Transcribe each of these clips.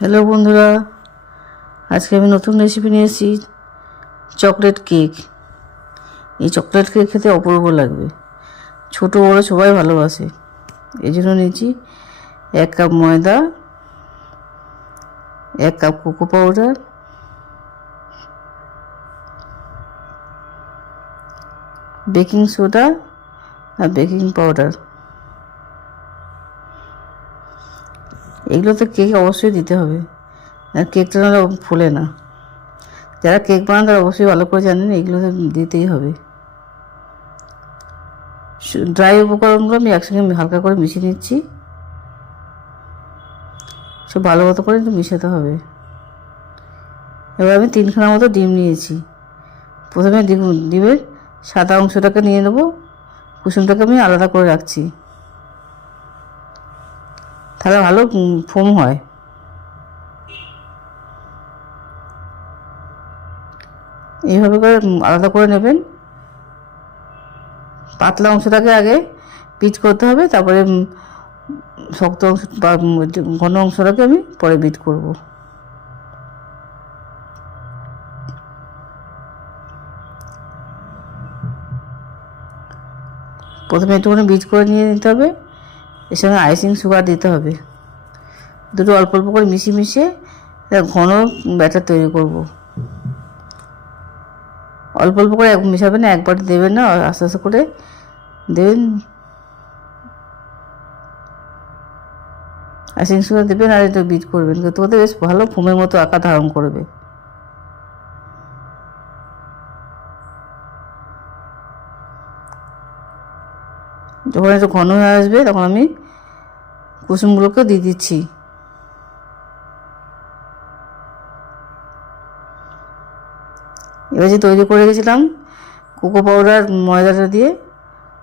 Hello বন্ধুরা, আজকে আমি নতুন রেসিপি নিয়ে এসেছি চকলেট কেক। এই চকলেট কেক খেতে অপূর্ব লাগবে, ছোট বড় সবাই ভালোবাসে। এই জন্য নিয়েছি 1 কাপ ময়দা, 1 cup cocoa powder, baking soda আর বেকিং পাউডার। এগুলোতে কেক অবশ্যই দিতে হবে, আর কেকটা নাহলে ফোলে না। যারা কেক বানান তারা অবশ্যই ভালো করে জানেন এগুলো দিতেই হবে। ড্রাই উপকরণগুলো আমি একসঙ্গে হালকা করে মিশিয়ে নিচ্ছি। সব ভালো মতো করে একটু মিশাতে হবে। এবার আমি 3খানা মতো ডিম নিয়েছি। প্রথমে ডিমের সাদা অংশটাকে নিয়ে নেব, কুসুমটাকে আমি আলাদা করে রাখছি, তাহলে ভালো ফোম হয়। এইভাবে করে আলাদা করে নেবেন। পাতলা অংশটাকে আগে বিট করতে হবে, তারপরে শক্ত অংশ বা ঘন অংশটাকে আমি পরে বিট করব। প্রথমে একটুখানি বিট করে নিয়ে নিতে হবে, এর সঙ্গে আইসিং সুগার দিতে হবে। দুটো অল্প অল্প করে মিশিয়ে মিশিয়ে ঘন ব্যাটার তৈরি করব। অল্প অল্প করে মেশাবেন না, একবার দেবেন না, আস্তে আস্তে করে দেবেন। আইসিং সুগার দেবেন আর একটু বিট করবেন, কিন্তু বেশ ভালো ফোমের মতো আকার ধারণ করবে। যখন একটু ঘন হয়ে আসবে তখন আমি কুসুমগুলোকে দিয়ে দিচ্ছি। এবার যে তৈরি করে রেখেছিলাম কোকো পাউডার ময়দাটা দিয়ে,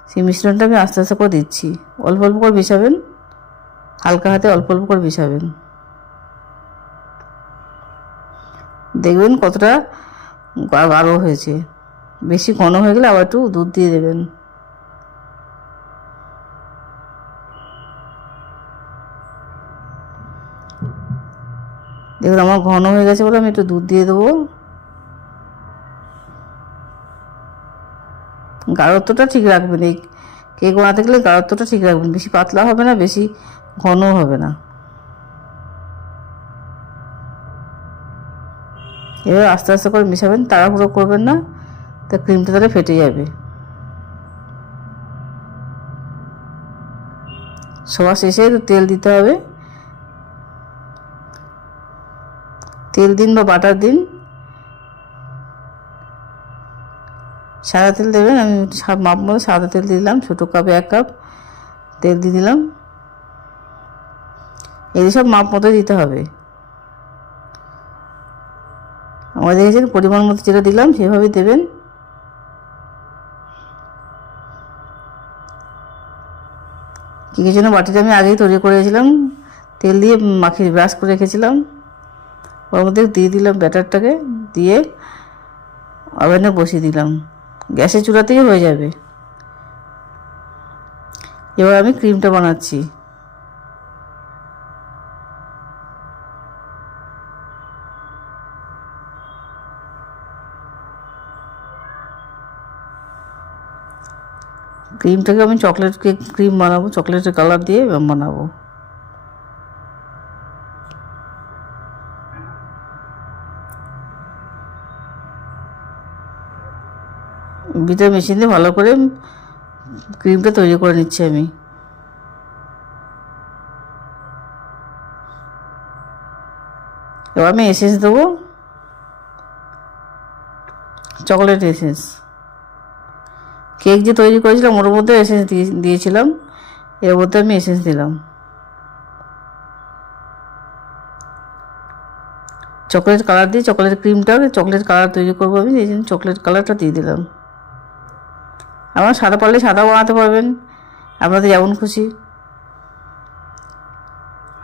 সেই মিশ্রণটা আমি আস্তে আস্তে করে দিচ্ছি। অল্প অল্প করে মেশাবেন, হালকা হাতে অল্প অল্প করে মেশাবেন। দেখবেন কতটা গাঢ় হয়েছে। বেশি ঘন হয়ে গেলে আবার একটু দুধ দিয়ে দেবেন। দেখুন আমার ঘন হয়ে গেছে বলে আমি একটু দুধ দিয়ে দেবো। গাঢ়ত্বটা ঠিক রাখবেন, এই কেক বানাতে গেলে গাঢ়ত্বটা ঠিক রাখবেন। বেশি পাতলা হবে না, বেশি ঘনও হবে না। এবার আস্তে আস্তে করে মেশাবেন, তাড়াহুড়ো করবেন না, তা ক্রিমটা তাহলে ফেটে যাবে। সবার শেষে একটু তেল দিতে হবে। তেল দিন বা বাটার দিন, সাদা তেল দেবেন। আমি মাপ মতো সাদা তেল দিলাম, ছোটো কাপে 1 কাপ তেল দিয়ে দিলাম। এই সব মাপ মতো দিতে হবে। আমরা দেখেছেন পরিমাণ মতো যেটা দিলাম সেভাবেই দেবেন। কেকের জন্য বাটিটা আমি আগেই তৈরি করেছিলাম, তেল দিয়ে মাখিয়ে ব্রাশ করে রেখেছিলাম। ওর মধ্যে দিয়ে দিলাম ব্যাটারটাকে, দিয়ে ওভেনে বসিয়ে দিলাম। গ্যাসের চুলাতেই হয়ে যাবে। এবার আমি ক্রিমটা বানাচ্ছি। ক্রিমটাকে আমি চকলেট কেক ক্রিম বানাবো, চকলেটের কালার দিয়ে বানাবো। বিটার মেশিন দিয়ে ভালো করে ক্রিমটা তৈরি করে নিচ্ছি আমি। এবার আমি এসেন্স দেবো, চকলেট এসেন্স। কেক যে তৈরি করেছিলাম ওর মধ্যে এসেন্স দিয়েছিলাম, এর মধ্যে আমি এসেন্স দিলাম। চকলেট কালার দিয়ে চকলেট ক্রিমটা চকলেট কালার তৈরি করবো আমি, এই জন্য চকলেট কালারটা দিয়ে দিলাম। আপনারা সাদা পারলে সাদাও বানাতে পারবেন, আপনাদের যেমন খুশি।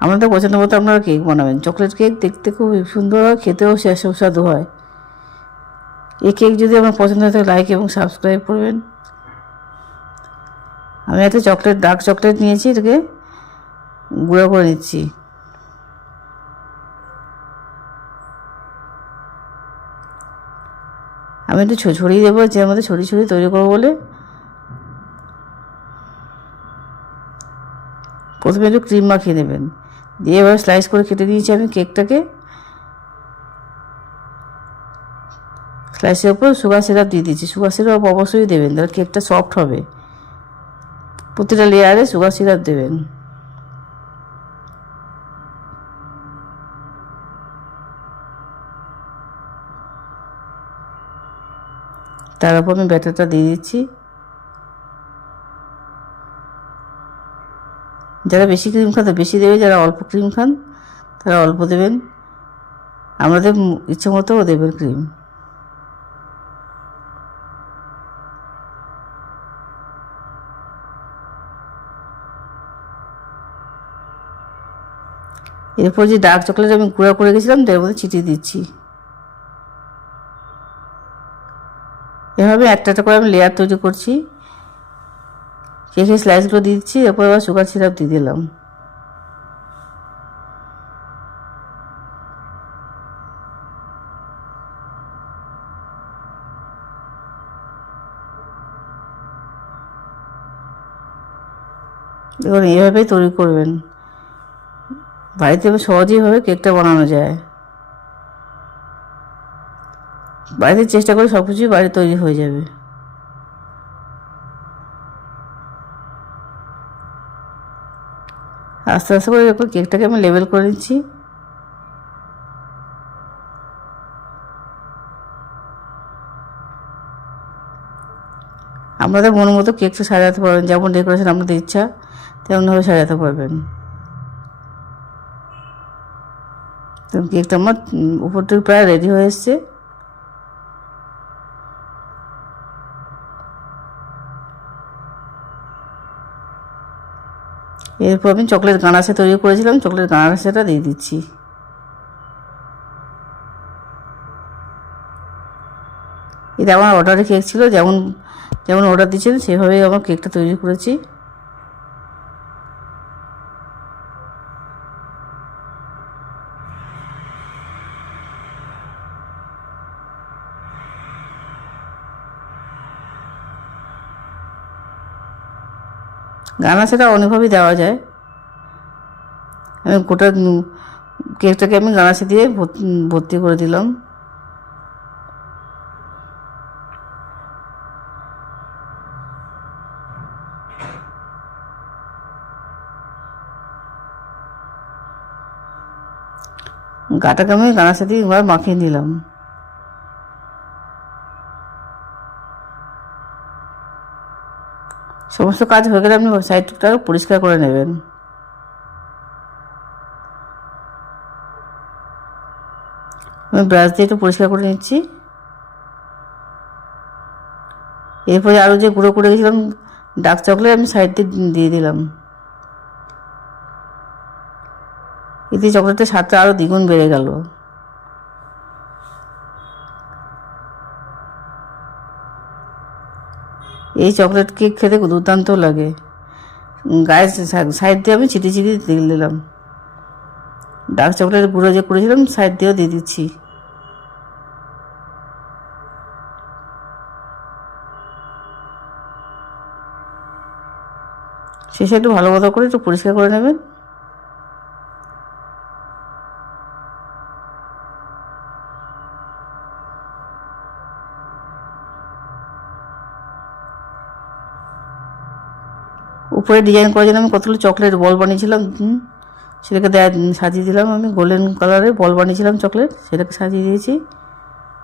আপনাদের পছন্দ মতো আপনারা কেক বানাবেন। চকলেট কেক দেখতে খুব সুন্দর হয়, খেতেও সুস্বাদু হয়। এই কেক যদি আপনার পছন্দ হয় তাহলে লাইক এবং সাবস্ক্রাইব করবেন। আমি একটা ডার্ক চকলেট নিয়েছি, এটাকে গুঁড়ো করে নিচ্ছি। আমি একটু ছড়িয়ে দেবো, যে আমাদের ছড়িয়ে ছড়িয়ে তৈরি করবো বলে। প্রথমে একটু ক্রিম মাখিয়ে নেবেন, দিয়ে এবার স্লাইস করে কেটে দিয়েছি আমি কেকটাকে। স্লাইসের উপর সুগার সিরাপ দিয়ে দিচ্ছি। সুগার সিরাপ অবশ্যই দেবেন, তাহলে কেকটা সফট হবে। প্রতিটা লেয়ারে সুগার সিরাপ দেবেন। তার উপর আমি ব্যাটারটা দিয়ে দিচ্ছি। যারা বেশি ক্রিম খান তারা বেশি দেবে, যারা অল্প ক্রিম খান তারা অল্প দেবেন। আমাদের ইচ্ছে মতো দেবেন ক্রিম। এরপর যে ডার্ক চকলেট আমি গুঁড়া করে গেছিলাম তার মধ্যে ছিটিয়ে দিচ্ছি। এভাবে একটা একটা করে আমি লেয়ার তৈরি করছি। কেকের স্লাইসগুলো দিয়ে দিচ্ছি, এরপর আবার সুগার সিরাপ দিয়ে দিলাম। দেখুন এইভাবেই তৈরি করবেন, বাড়িতে সহজেইভাবে কেকটা বানানো যায়। বাড়িতে চেষ্টা করে সব কিছুই বাড়ি তৈরি হয়ে যাবে। আস্তে আস্তে করে এরপর কেকটাকে আমি লেবেল করে নিচ্ছি। আপনাদের মন মতো কেকটা সাজাতে পারবেন, যেমন ডেকোরেশন আপনাদের ইচ্ছা তেমনভাবে সাজাতে পারবেন। তো কেকটা আমার উপরটা প্রায় রেডি হয়ে এসছে। এরপর আমি চকলেট গানাশে তৈরি করেছিলাম, চকলেট গানাশাটা দিয়ে দিচ্ছি। এটা আমার অর্ডারে কেক ছিল, যেমন যেমন অর্ডার দিয়েছিলেন সেভাবেই আমার কেকটা তৈরি করেছি। গানাশাটা অনেকভাবেই দেওয়া যায়। আমি গোটা কেকটাকে আমি গানাশে দিয়ে ভর্তি করে দিলাম। গাটাকে আমি গানাশে দিয়ে একবার মাখিয়ে নিলাম। সমস্ত কাজ হয়ে গেলে আপনি সাইডটা পরিষ্কার করে নেবেন। আমি ব্রাশ দিয়ে একটু পরিষ্কার করে নিচ্ছি। এরপরে আরও যে গুঁড়ো করে গেছিলাম ডার্ক চকলেট আমি সাইড দিয়ে দিলাম। এতে চকলেটের স্বাদটা আরও দ্বিগুণ বেড়ে গেল। এই চকলেট কেক খেতে দুর্দান্ত লাগে। গায়ে সাইড দিয়ে আমি ছিটিয়ে ছিটিয়ে দিয়ে দিলাম। ডার্ক চকলেটের গুঁড়ো যে করেছিলাম সাইড দিয়েও দিয়ে দিচ্ছি। শেষে একটু ভালো মতো করে একটু পরিষ্কার করে নেবেন। উপরে ডিজাইন করার জন্য আমি কতগুলো চকলেট বল বানিয়েছিলাম, সেটাকে সাজিয়ে দিলাম। আমি গোল্ডেন কালারের বল বানিয়েছিলাম চকলেট, সেটাকে সাজিয়ে দিয়েছি।